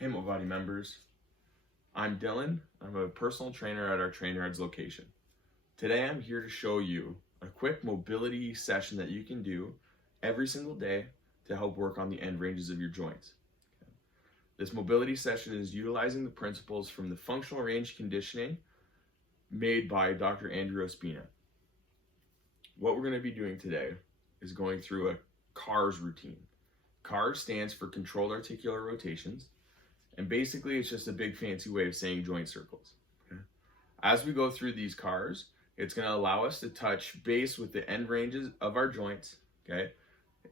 Hey, Mo Body members. I'm Dylan. I'm a personal trainer at our Trainyards location. Today, I'm here to show you a quick mobility session that you can do every single day to help work on the end ranges of your joints. This mobility session is utilizing the principles from the functional range conditioning made by Dr. Andrew Ospina. What we're going to be doing today is going through a CARS routine. CARS stands for Controlled Articular Rotations. And basically, it's just a big fancy way of saying joint circles. Okay? As we go through these CARS, it's going to allow us to touch base with the end ranges of our joints, okay?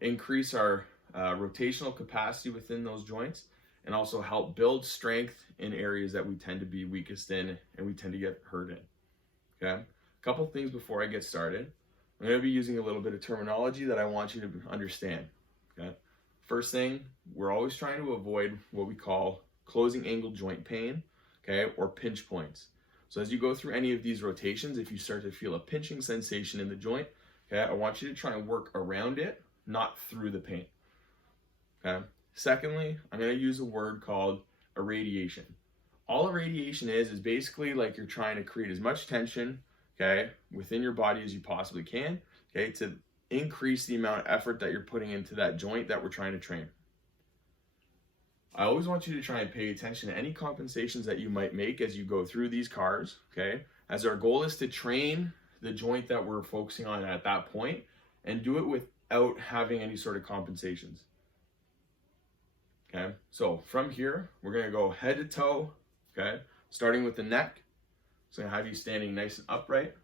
Increase our rotational capacity within those joints, and also help build strength in areas that we tend to be weakest in and we tend to get hurt in. Okay? A couple things before I get started. I'm going to be using a little bit of terminology that I want you to understand. Okay? First thing, we're always trying to avoid what we call closing angle joint pain, okay, or pinch points. So as you go through any of these rotations, if you start to feel a pinching sensation in the joint, okay, I want you to try and work around it, not through the pain. Okay. Secondly, I'm going to use a word called irradiation. All irradiation is basically like you're trying to create as much tension, okay, within your body as you possibly can, okay, to increase the amount of effort that you're putting into that joint that we're trying to train. I always want you to try and pay attention to any compensations that you might make as you go through these CARS, okay? As our goal is to train the joint that we're focusing on at that point and do it without having any sort of compensations. Okay, so from here, we're gonna go head to toe, okay? Starting with the neck. So I'm gonna have you standing nice and upright.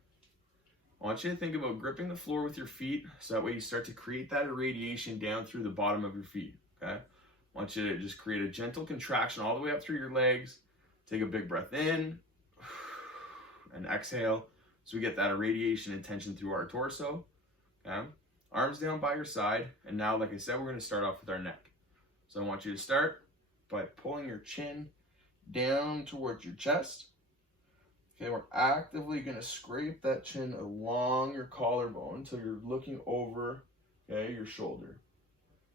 I want you to think about gripping the floor with your feet so that way you start to create that irradiation down through the bottom of your feet, okay? I want you to just create a gentle contraction all the way up through your legs. Take a big breath in and exhale so we get that irradiation and tension through our torso. Okay? Arms down by your side. And now, like I said, we're going to start off with our neck. So I want you to start by pulling your chin down towards your chest. Okay, we're actively going to scrape that chin along your collarbone until you're looking over, okay, your shoulder.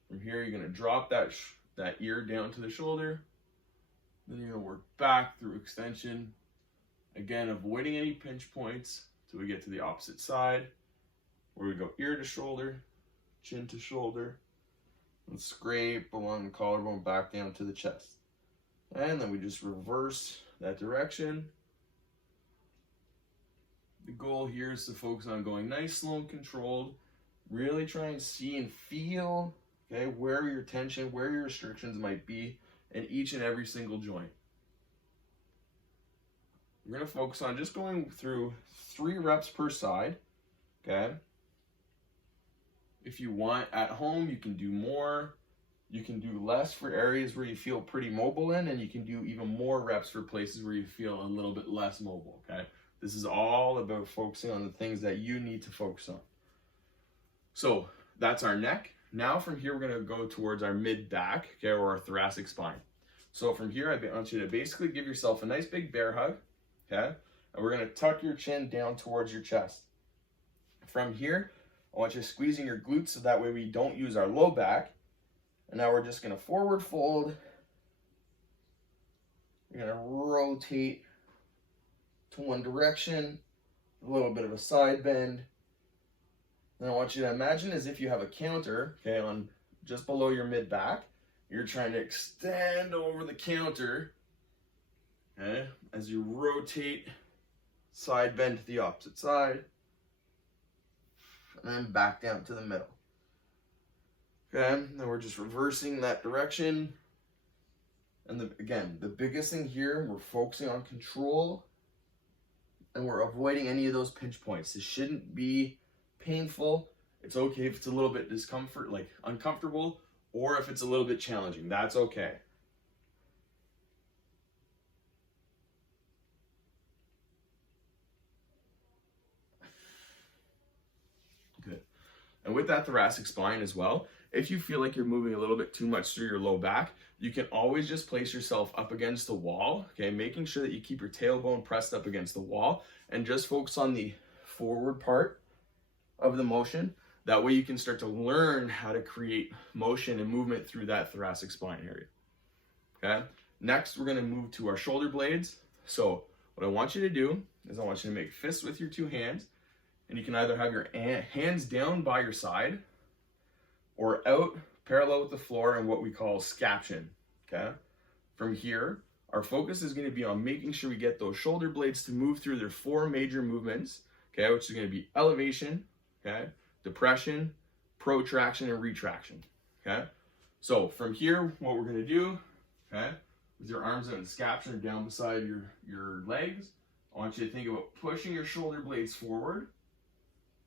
From here, you're going to drop that ear down to the shoulder. Then you're going to work back through extension. Again, avoiding any pinch points till we get to the opposite side, where we go ear to shoulder, chin to shoulder, and scrape along the collarbone back down to the chest. And then we just reverse that direction. The goal here is to focus on going nice, slow, and controlled. Really try and see and feel, okay, where your tension, where your restrictions might be in each and every single joint. We're going to focus on just going through 3 reps per side, okay? If you want at home, you can do more. You can do less for areas where you feel pretty mobile in, and you can do even more reps for places where you feel a little bit less mobile, okay? This is all about focusing on the things that you need to focus on. So that's our neck. Now from here, we're going to go towards our mid-back, okay, or our thoracic spine. So from here, I want you to basically give yourself a nice big bear hug, okay? And we're going to tuck your chin down towards your chest. From here, I want you squeezing your glutes so that way we don't use our low back. And now we're just going to forward fold. You're going to rotate to one direction, a little bit of a side bend. And I want you to imagine as if you have a counter, okay, on just below your mid back. You're trying to extend over the counter, okay, as you rotate, side bend to the opposite side, and then back down to the middle. Okay, then we're just reversing that direction. And again, the biggest thing here, we're focusing on control and we're avoiding any of those pinch points. This shouldn't be painful. It's okay if it's a little bit like uncomfortable, or if it's a little bit challenging. That's okay. Good. And with that thoracic spine as well, if you feel like you're moving a little bit too much through your low back, you can always just place yourself up against the wall, okay, making sure that you keep your tailbone pressed up against the wall and just focus on the forward part of the motion. That way you can start to learn how to create motion and movement through that thoracic spine area. Okay. Next, we're gonna move to our shoulder blades. So what I want you to do is I want you to make fists with your two hands, and you can either have your hands down by your side or out parallel with the floor in what we call scaption, okay? From here, our focus is gonna be on making sure we get those shoulder blades to move through their four major movements, okay, which is gonna be elevation, okay, depression, protraction, and retraction, okay? So from here, what we're gonna do, okay, with your arms out in scaption down beside your legs, I want you to think about pushing your shoulder blades forward.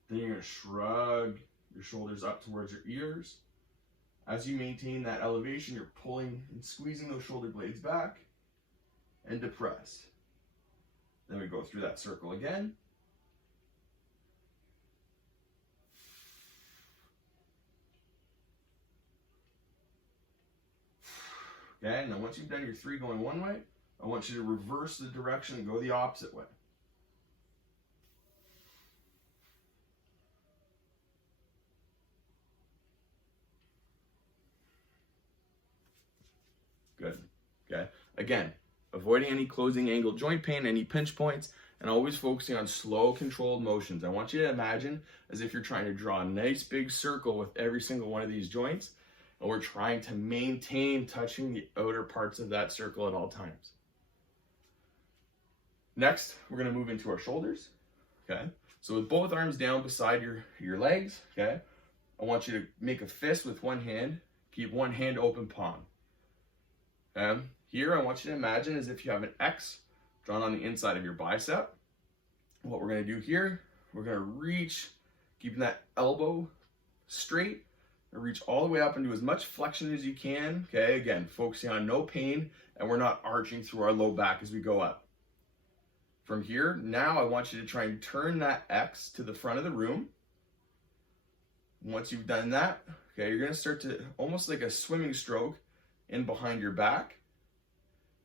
Then you're gonna shrug your shoulders up towards your ears. As you maintain that elevation, you're pulling and squeezing those shoulder blades back and depress. Then we go through that circle again. Okay, and then once you've done your three going one way, I want you to reverse the direction and go the opposite way. Good. Okay. Again, avoiding any closing angle joint pain, any pinch points, and always focusing on slow, controlled motions. I want you to imagine as if you're trying to draw a nice big circle with every single one of these joints, and we're trying to maintain touching the outer parts of that circle at all times. Next, we're going to move into our shoulders. Okay. So with both arms down beside your legs, okay, I want you to make a fist with one hand, keep one hand open palm. Here, I want you to imagine as if you have an X drawn on the inside of your bicep. What we're going to do here, we're going to reach, keeping that elbow straight, and reach all the way up into as much flexion as you can. Okay, again, focusing on no pain, and we're not arching through our low back as we go up. From here, now I want you to try and turn that X to the front of the room. Once you've done that, okay, you're going to start to almost like a swimming stroke in behind your back.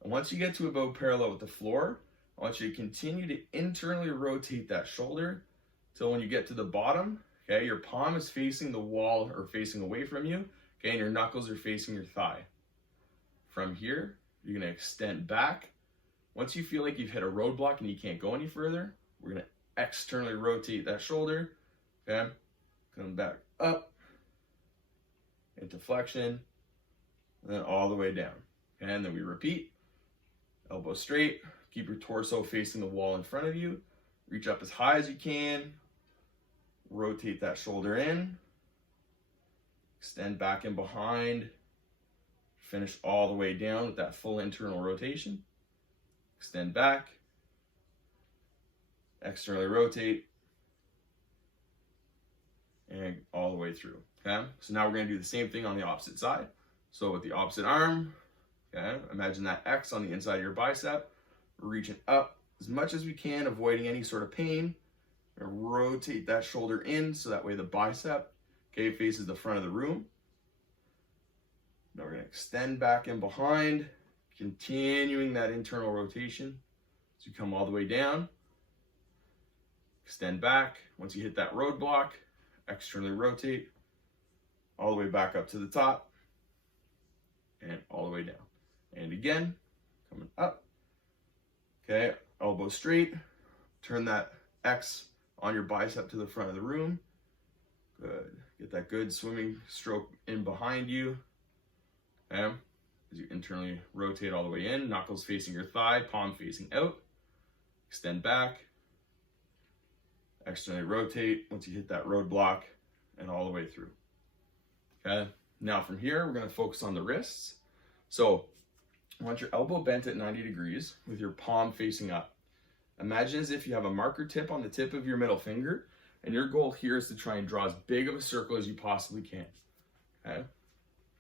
And once you get to about parallel with the floor, I want you to continue to internally rotate that shoulder till when you get to the bottom, okay, your palm is facing the wall or facing away from you, okay, and your knuckles are facing your thigh. From here, you're going to extend back. Once you feel like you've hit a roadblock and you can't go any further, we're going to externally rotate that shoulder, okay, come back up into flexion, and then all the way down. And then we repeat. Elbow straight. Keep your torso facing the wall in front of you. Reach up as high as you can. Rotate that shoulder in. Extend back and behind. Finish all the way down with that full internal rotation. Extend back. Externally rotate. And all the way through. Okay? So now we're going to do the same thing on the opposite side. So with the opposite arm, okay, imagine that X on the inside of your bicep. We're reaching up as much as we can, avoiding any sort of pain. We're gonna rotate that shoulder in so that way the bicep, okay, faces the front of the room. Now we're gonna extend back and behind, continuing that internal rotation. So you come all the way down, extend back. Once you hit that roadblock, externally rotate, all the way back up to the top, and all the way down. And again, coming up. Okay, elbow straight. Turn that X on your bicep to the front of the room. Good. Get that good swimming stroke in behind you. Okay. As you internally rotate all the way in, knuckles facing your thigh, palm facing out. Extend back. Externally rotate once you hit that roadblock and all the way through. Okay. Now from here, we're going to focus on the wrists. So I want your elbow bent at 90 degrees with your palm facing up. Imagine as if you have a marker tip on the tip of your middle finger, and your goal here is to try and draw as big of a circle as you possibly can. Okay.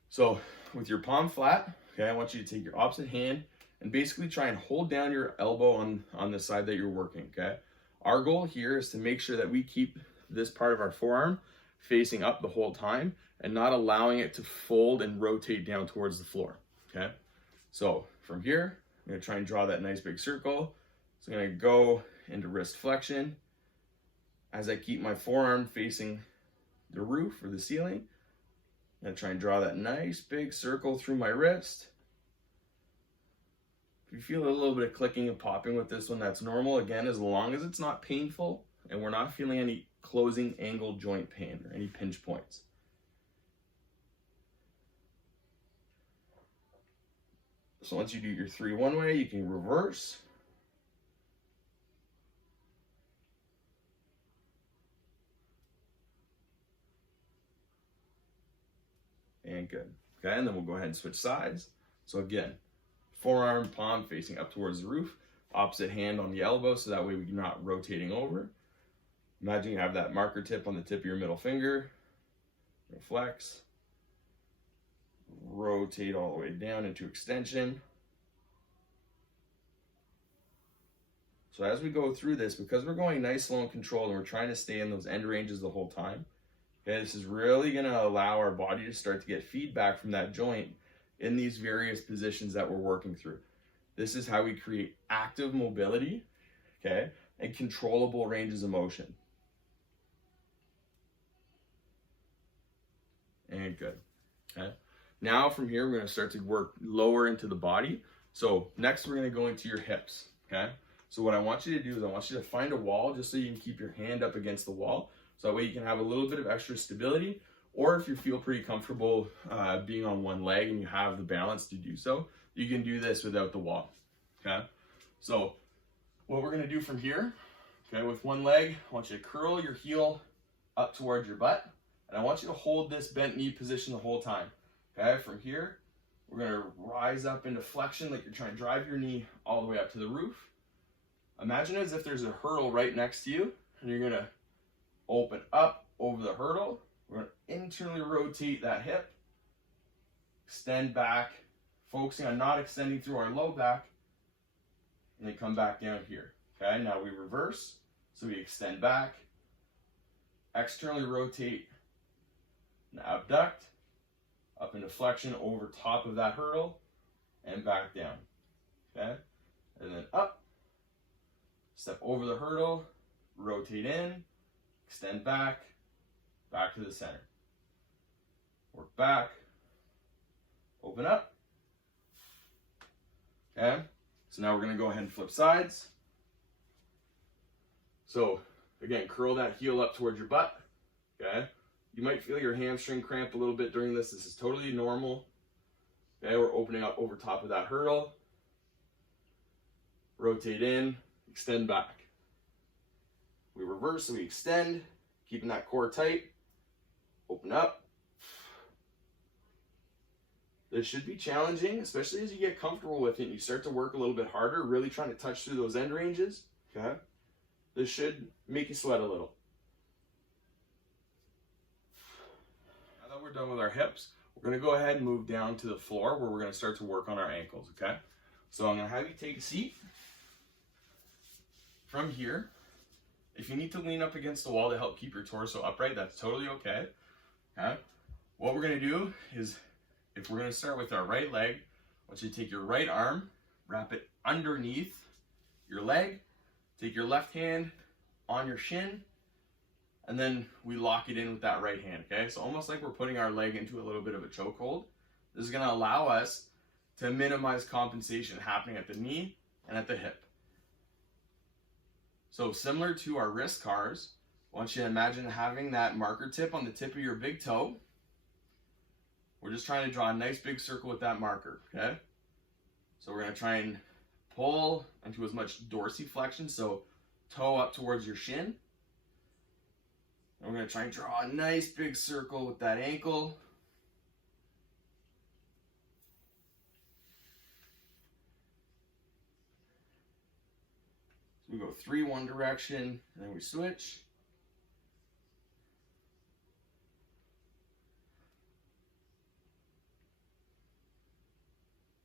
So with your palm flat, okay, I want you to take your opposite hand and basically try and hold down your elbow on the side that you're working. Okay. Our goal here is to make sure that we keep this part of our forearm facing up the whole time and not allowing it to fold and rotate down towards the floor. Okay. So from here, I'm going to try and draw that nice big circle. So I'm going to go into wrist flexion. As I keep my forearm facing the roof or the ceiling, I'm going to try and draw that nice big circle through my wrist. If you feel a little bit of clicking and popping with this one, that's normal. Again, as long as it's not painful and we're not feeling any closing angle joint pain or any pinch points. So once you do your 3 one way, you can reverse. And good. Okay, and then we'll go ahead and switch sides. So again, forearm, palm facing up towards the roof, opposite hand on the elbow, so that way we're not rotating over. Imagine you have that marker tip on the tip of your middle finger. Flex. Rotate all the way down into extension. So as we go through this, because we're going nice, slow, and controlled, and we're trying to stay in those end ranges the whole time, okay, this is really going to allow our body to start to get feedback from that joint in these various positions that we're working through. This is how we create active mobility, okay, and controllable ranges of motion. And good. Okay. Now from here, we're going to start to work lower into the body. So next, we're going to go into your hips. Okay. So what I want you to do is I want you to find a wall just so you can keep your hand up against the wall. So that way you can have a little bit of extra stability. Or if you feel pretty comfortable being on one leg and you have the balance to do so, you can do this without the wall. Okay. So what we're going to do from here, okay, with one leg, I want you to curl your heel up towards your butt. And I want you to hold this bent knee position the whole time. Okay, from here, we're going to rise up into flexion like you're trying to drive your knee all the way up to the roof. Imagine as if there's a hurdle right next to you, and you're going to open up over the hurdle. We're going to internally rotate that hip, extend back, focusing on not extending through our low back, and then come back down here. Okay, now we reverse, so we extend back, externally rotate, and abduct, up into flexion over top of that hurdle, and back down. Okay, and then up, step over the hurdle, rotate in, extend back, back to the center. Work back, open up. Okay, so now we're going to go ahead and flip sides. So again, curl that heel up towards your butt. Okay, you might feel your hamstring cramp a little bit during this. This is totally normal. Okay, we're opening up over top of that hurdle. Rotate in, extend back. We reverse, so we extend, keeping that core tight. Open up. This should be challenging, especially as you get comfortable with it and you start to work a little bit harder, really trying to touch through those end ranges. Okay, this should make you sweat a little. Now that we're done with our hips, we're going to go ahead and move down to the floor where we're going to start to work on our ankles. Okay, so I'm going to have you take a seat. From here, if you need to lean up against the wall to help keep your torso upright, that's totally okay. Okay, what we're going to do is, if we're going to start with our right leg, I want you to take your right arm, wrap it underneath your leg, take your left hand on your shin, and then we lock it in with that right hand. Okay, so almost like we're putting our leg into a little bit of a chokehold. This is going to allow us to minimize compensation happening at the knee and at the hip. So similar to our wrist cars, I want you to imagine having that marker tip on the tip of your big toe. We're just trying to draw a nice big circle with that marker, okay? So we're going to try and pull into as much dorsiflexion, so toe up towards your shin. And we're going to try and draw a nice big circle with that ankle. We go 3 one direction, and then we switch.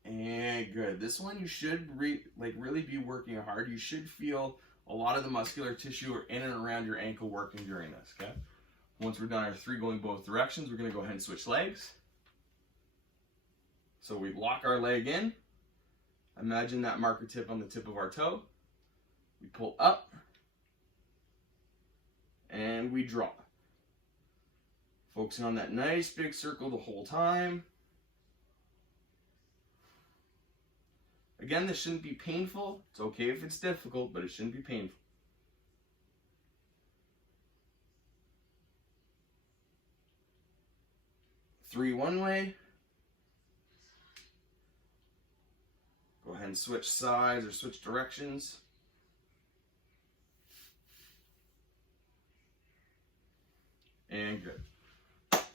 And good. This one you should really be working hard. You should feel a lot of the muscular tissue in and around your ankle working during this, okay? Once we're done our 3 going both directions, we're going to go ahead and switch legs. So we lock our leg in. Imagine that marker tip on the tip of our toe. We pull up, and we draw. Focusing on that nice big circle the whole time. Again, this shouldn't be painful. It's okay if it's difficult, but it shouldn't be painful. 3 one way. Go ahead and switch sides or switch directions. And good.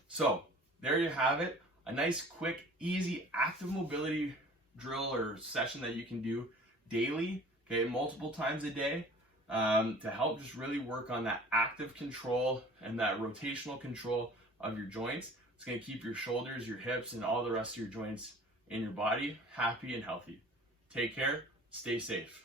So there you have it. A nice, quick, easy, active mobility drill or session that you can do daily, okay, multiple times a day, to help just really work on that active control and that rotational control of your joints. It's going to keep your shoulders, your hips, and all the rest of your joints in your body happy and healthy. Take care. Stay safe.